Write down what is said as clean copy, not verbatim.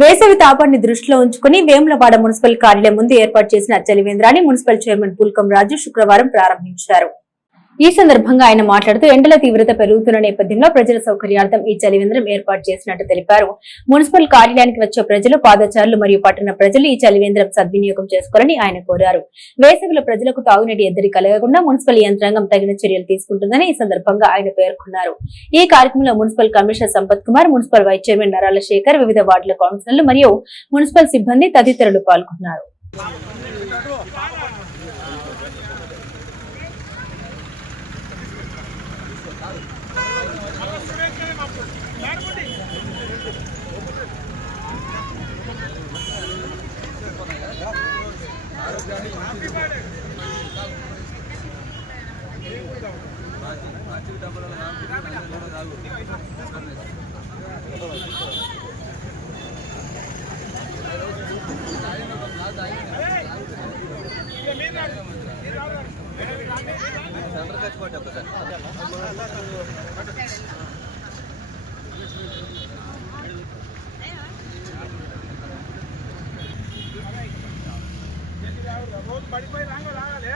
వేసవి తాపాన్ని దృష్టిలో ఉంచుకుని వేములవాడ మున్సిపల్ కార్యాలయం ముందు ఏర్పాటు చేసిన చలివేంద్రాన్ని మున్సిపల్ చైర్మన్ పుల్కం రాజు శుక్రవారం ప్రారంభించారు. ఈ సందర్భంగా ఆయన మాట్లాడుతూ ఎండల తీవ్రత పెరుగుతున్న నేపథ్యంలో ప్రజల సౌకర్యార్థం ఈ చలివేంద్రం ఏర్పాటు చేసినట్టు తెలిపారు. మున్సిపల్ కార్యాలయానికి వచ్చే ప్రజలు, పాదచారులు మరియు పట్టణ ప్రజలు ఈ చలివేంద్రం సద్వినియోగం చేసుకోవాలని ఆయన కోరారు. వేసవిలో ప్రజలకు తాగునీటి ఎద్దడి కలగకుండా మున్సిపల్ యంత్రాంగం తగిన చర్యలు తీసుకుంటుందని ఈ సందర్భంగా ఆయన పేర్కొన్నారు. ఈ కార్యక్రమంలో municipal commissioner Sampath Kumar, municipal vice chairman Narala Shekar, వివిధ వార్డుల కౌన్సిలర్లు మరియు మున్సిపల్ సిబ్బంది తదితరులు పాల్గొన్నారు. పడిపోయి రాగాలి